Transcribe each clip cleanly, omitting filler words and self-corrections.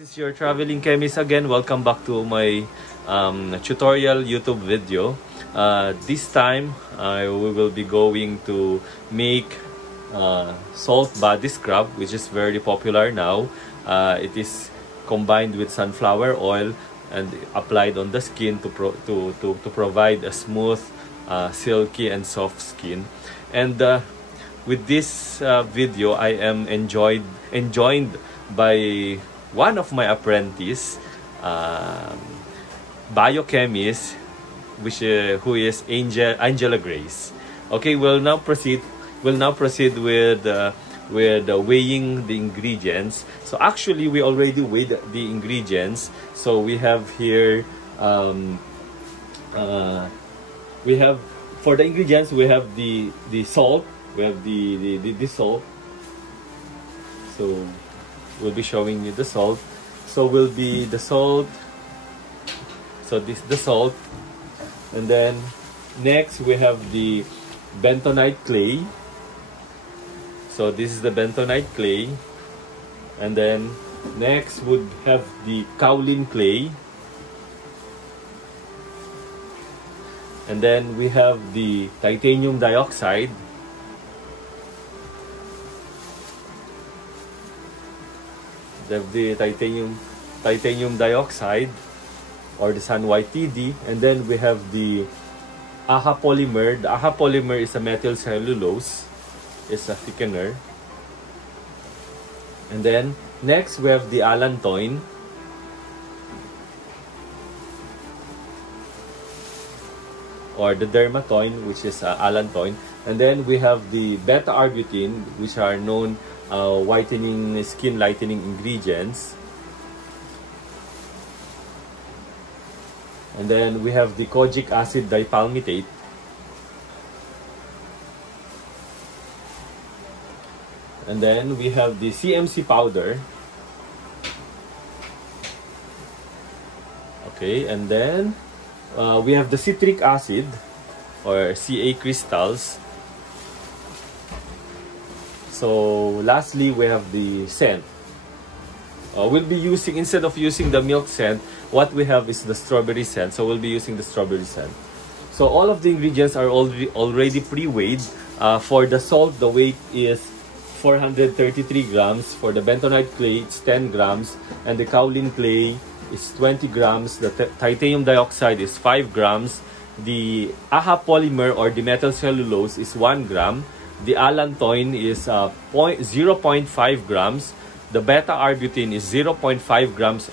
This is your traveling chemist again. Welcome back to my tutorial YouTube video. This time we will be going to make salt body scrub, which is very popular now. It is combined with sunflower oil and applied on the skin to provide a smooth, silky and soft skin. And with this video, I am enjoined by one of my apprentice, biochemist, who is Angela Grace. Okay, we'll now proceed with weighing the ingredients. So actually, we already weighed the ingredients. So we have here, we have for the ingredients we have the salt. We have the salt. So we'll be showing you the salt. So will be the salt. So this the salt, and then next we have the bentonite clay. So this is the bentonite clay, and then next would have the kaolin clay, and then we have the titanium dioxide. The titanium dioxide, or the sun white TD, and then we have the AHA polymer. The AHA polymer is a methyl cellulose, it's a thickener. And then next we have the allantoin, or the dermatoin, which is allantoin. And then we have the beta-arbutin, which are known whitening, skin lightening ingredients. And then we have the kojic acid dipalmitate. And then we have the CMC powder. Okay, and then we have the citric acid, or Ca crystals. So lastly, we have the scent. We'll be using, instead of using the milk scent, what we have is the strawberry scent. So we'll be using the strawberry scent. So all of the ingredients are already pre-weighed. For the salt, the weight is 433 grams. For the bentonite clay, it's 10 grams. And the kaolin clay is 20 grams. The titanium dioxide is 5 grams. The AHA polymer, or the methyl cellulose, is 1 gram. The allantoin is 0.5 grams. The beta-arbutin is 0.5 grams.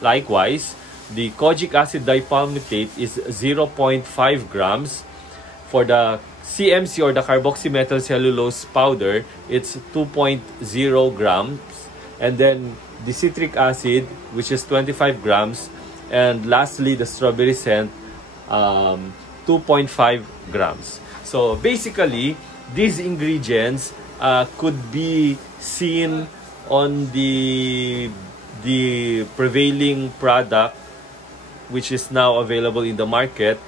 Likewise, the kojic acid dipalmitate is 0.5 grams. For the CMC, or the carboxymethyl cellulose powder, it's 2.0 grams. And then the citric acid, which is 25 grams. And lastly, the strawberry scent, 2.5 grams. So basically, these ingredients could be seen on the prevailing product, which is now available in the market,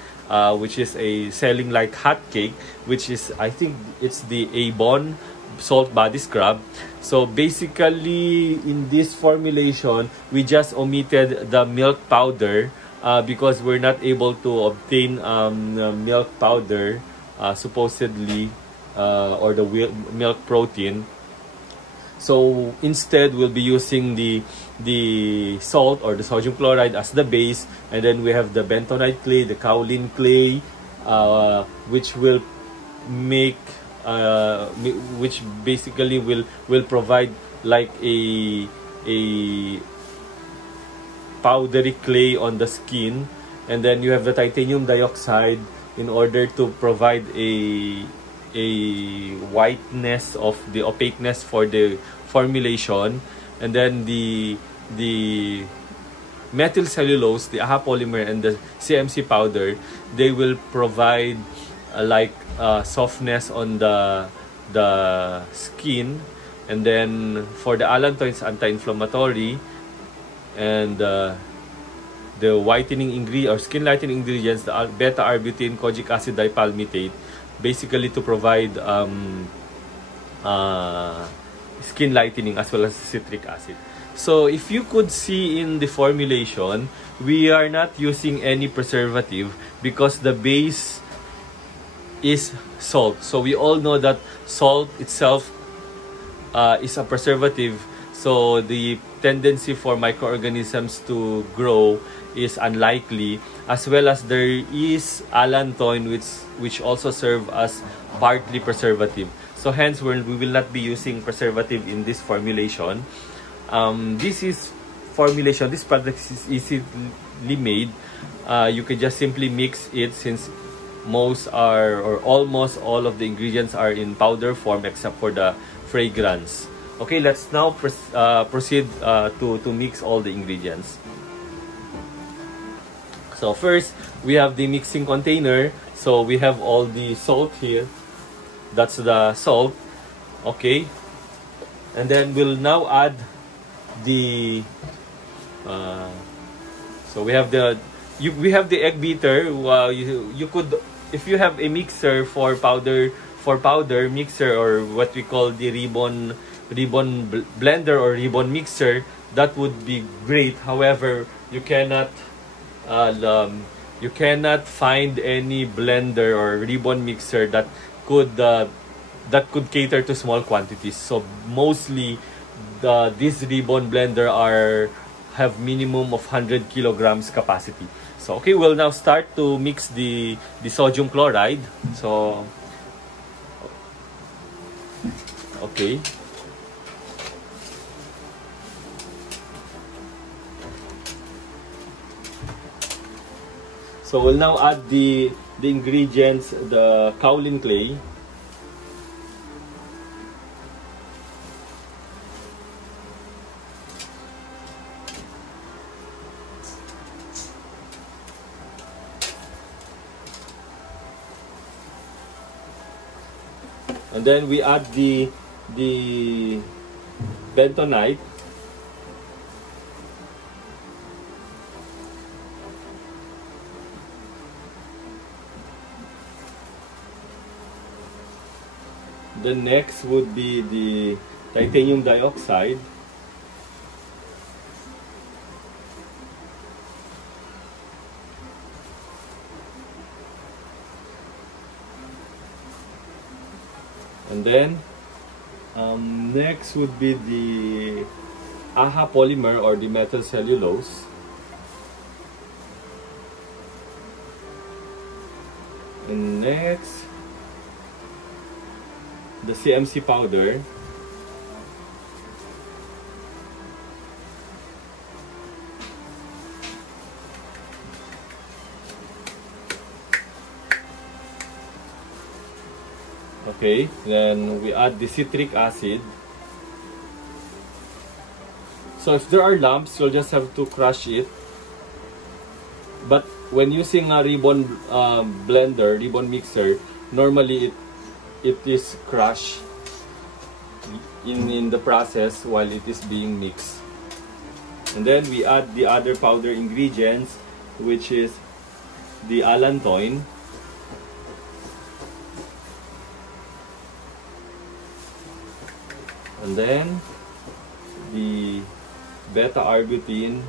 which is selling like hotcake, which is, I think it's the Avon salt body scrub. So basically, in this formulation, we just omitted the milk powder because we're not able to obtain milk powder, supposedly, or the milk protein. So instead, we'll be using the salt, or the sodium chloride, as the base, and then we have the bentonite clay, the kaolin clay, which will make which basically will provide like a powdery clay on the skin. And then you have the titanium dioxide in order to provide a whiteness of the opaqueness for the formulation. And then the methyl cellulose, the AHA polymer, and the CMC powder, they will provide like softness on the skin. And then for the allantoin, it's anti-inflammatory. And the whitening ingredient, or skin lightening ingredients, the beta-arbutin, kojic acid dipalmitate, basically to provide skin lightening, as well as citric acid. So if you could see in the formulation, we are not using any preservative because the base is salt. So we all know that salt itself is a preservative. So the tendency for microorganisms to grow is unlikely, as well as there is allantoin which also serve as partly preservative. So hence we will not be using preservative in this formulation. This product is easily made. You can just simply mix it, since most are, or almost all of the ingredients are in powder form except for the fragrance. Okay, let's now proceed to mix all the ingredients. So first, we have the mixing container. So we have all the salt here. That's the salt. Okay, and then we'll now add the so we have the egg beater. You could, if you have a mixer for powder mixer, or what we call the ribbon blender or ribbon mixer, that would be great. However, you cannot find any blender or ribbon mixer that could cater to small quantities. So mostly this ribbon blender have minimum of 100 kilograms capacity. So okay, we'll now start to mix the sodium chloride. So okay, so we'll now add the ingredients, the kaolin clay. And then we add the bentonite. The next would be the titanium dioxide. And then next would be the AHA polymer, or the metal cellulose. And next, the CMC powder. Okay, then we add the citric acid. So if there are lumps, you'll just have to crush it. But when using a ribbon blender, ribbon mixer, normally it is crushed in the process while it is being mixed. And then we add the other powder ingredients, which is the allantoin. And then the beta-arbutin.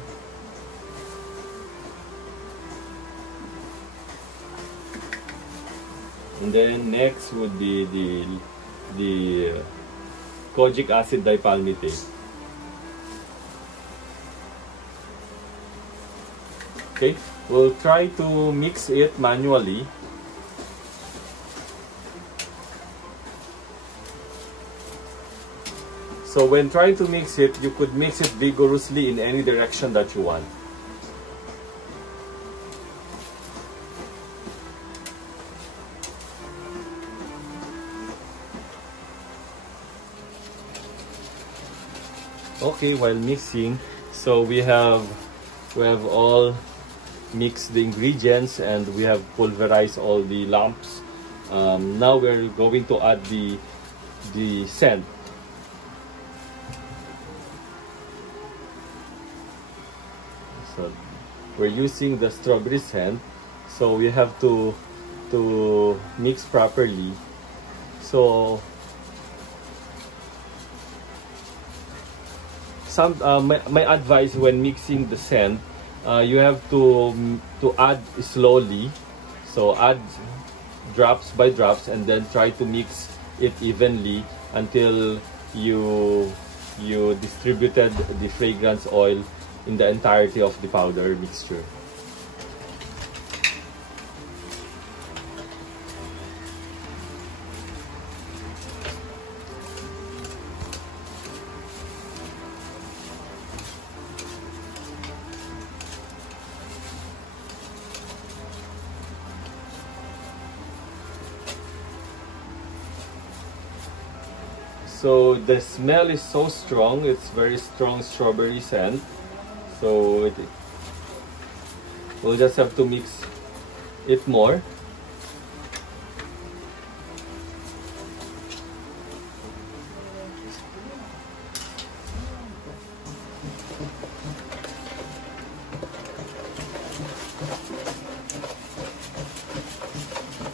And then next would be the kojic acid dipalmitate. Okay, we'll try to mix it manually. So when trying to mix it, you could mix it vigorously in any direction that you want. Okay, while mixing, so we have all mixed the ingredients and we have pulverized all the lumps. Now we're going to add the scent. So we're using the strawberry scent, so we have to mix properly. So my advice when mixing the scent, you have to add slowly. So add drops by drops, and then try to mix it evenly until you distributed the fragrance oil in the entirety of the powder mixture. So the smell is so strong, it's very strong strawberry scent. So we'll just have to mix it more.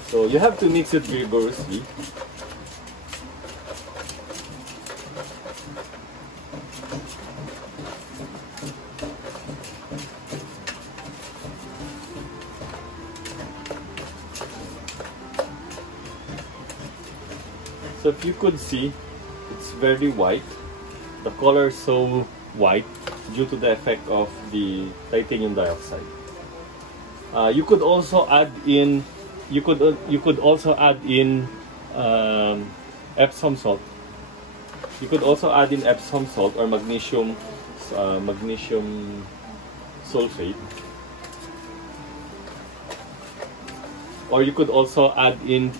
So you have to mix it vigorously. So if you could see, it's very white. The color is so white due to the effect of the titanium dioxide. You could also add in, Epsom salt. You could also add in Epsom salt or magnesium sulfate. Or you could also add in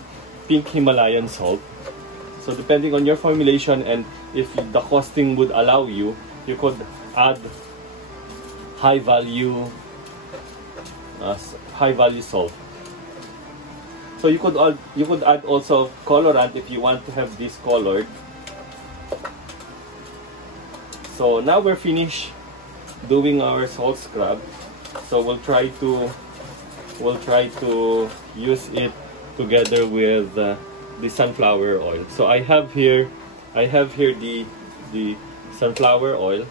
pink Himalayan salt. So depending on your formulation and if the costing would allow you, you could add high value salt. So you could add also colorant if you want to have this colored. So now we're finished doing our salt scrub. So we'll try to use it together with the sunflower oil. So I have here the sunflower oil.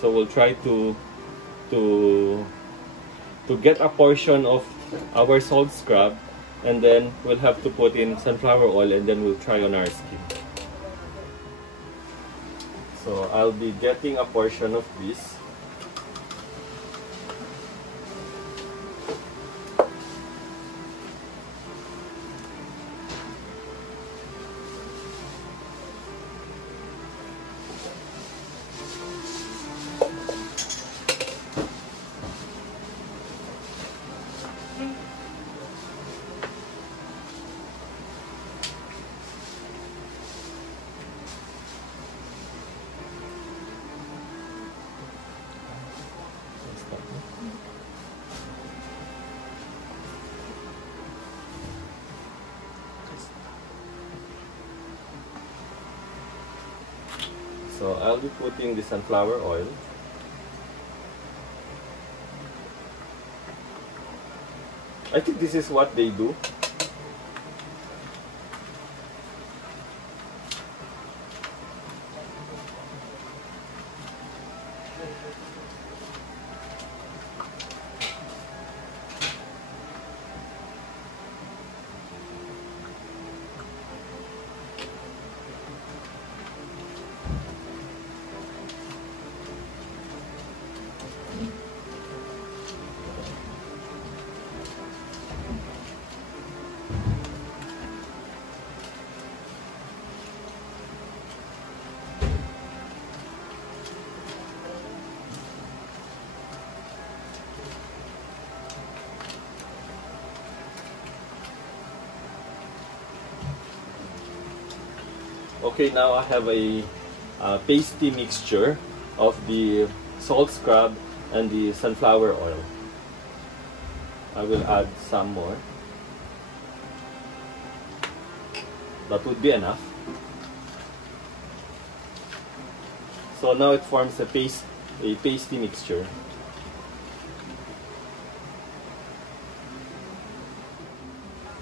So we'll try to get a portion of our salt scrub, and then we'll have to put in sunflower oil, and then we'll try on our skin. So I'll be getting a portion of this. So I'll be putting the sunflower oil. I think this is what they do. Okay, now I have a pasty mixture of the salt scrub and the sunflower oil. I will add some more. That would be enough. So now it forms a pasty mixture.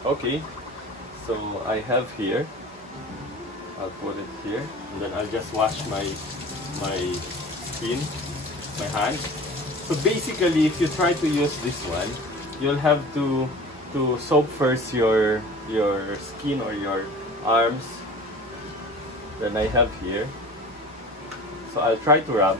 Okay, so I have here. I'll put it here, and then I'll just wash my skin, my hand. So basically, if you try to use this one, you'll have to soap first your skin or your arms. Then I have here. So I'll try to rub.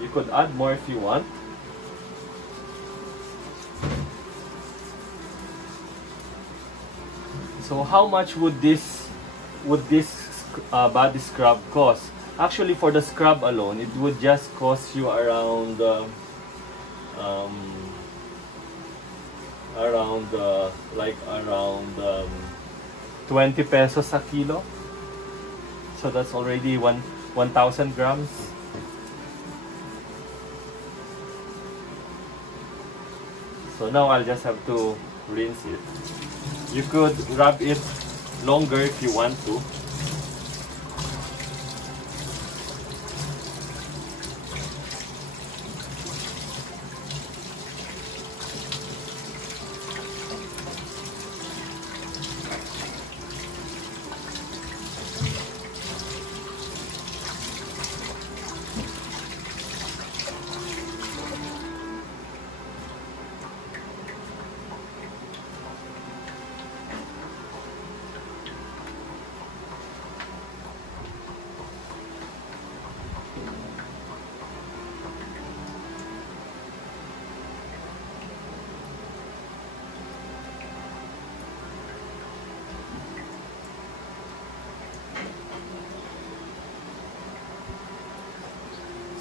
You could add more if you want. So how much would this body scrub cost? Actually, for the scrub alone, it would just cost you around 20 pesos a kilo. So that's already 1,000 grams. So now I'll just have to rinse it. You could rub it longer if you want to.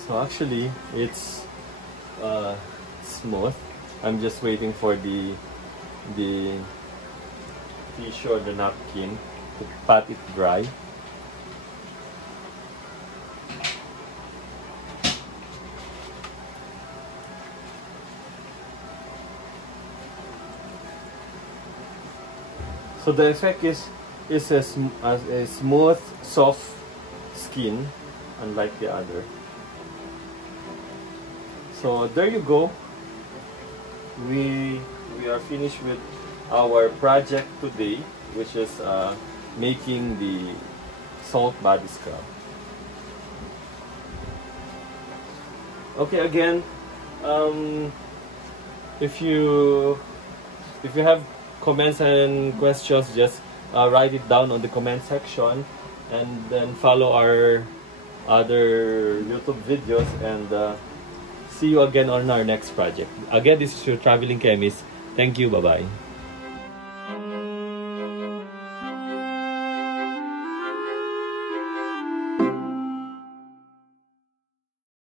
So actually, it's smooth. I'm just waiting for the tissue or the napkin to pat it dry. So the effect is a smooth, soft skin, unlike the other. So there you go. We are finished with our project today, which is making the salt body scrub. Okay, again, if you have comments and questions, just write it down on the comment section, and then follow our other YouTube videos, and see you again on our next project. Again, this is your traveling chemist. Thank you. Bye-bye.